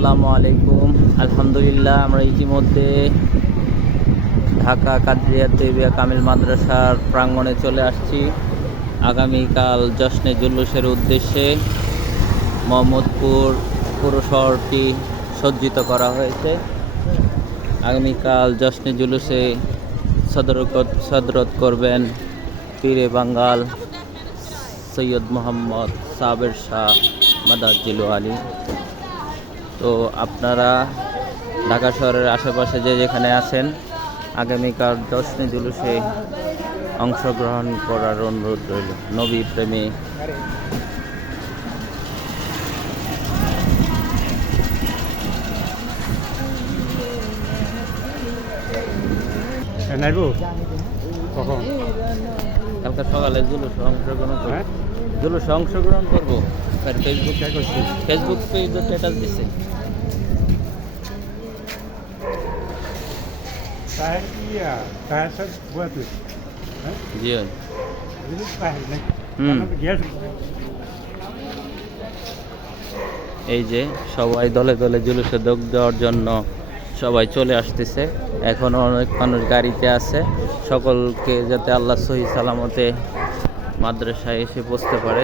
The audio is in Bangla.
আসসালামু আলাইকুম। আলহামদুলিল্লাহ, আমরা ইতিমধ্যে ঢাকা কাদরিয়া তৈবিয়া কামিল মাদ্রাসার প্রাঙ্গণে চলে আসছি। আগামীকাল জশ্নে জুলুসের উদ্দেশ্যে মোহাম্মদপুর পুর শহরটি সজ্জিত করা হয়েছে। আগামীকাল জশ্নে জুলুসে সদরত করবেন পীরে বাঙ্গাল সৈয়দ মোহাম্মদ সাবের শাহ মাদাজিলু আলী। তো আপনারা ঢাকা শহরের আশেপাশে যে যেখানে আছেন আগামীকাল দশমী জুলুসে অংশগ্রহণ করার অনুরোধ রইল। নবী প্রেমী। কখন? কালকে সকালে জুলুসে অংশগ্রহণ করব। জুলুসে অংশগ্রহণ করব। ফেসবুক ফেসবুক পেজে স্ট্যাটাস দিছে। তাহের কি তাহের সব বুয়াতে জি জিনিস তাহের নাকি হুম। গ্যাস এই যে সবাই দলে দলে জুলুসে যোগ দেওয়ার জন্য সবাই চলে আসতেছে। এখনও অনেক মানুষ গাড়িতে আছে। সকলকে যাতে আল্লাহ সহি সালামতে মাদ্রাসায় এসে বসতে পারে।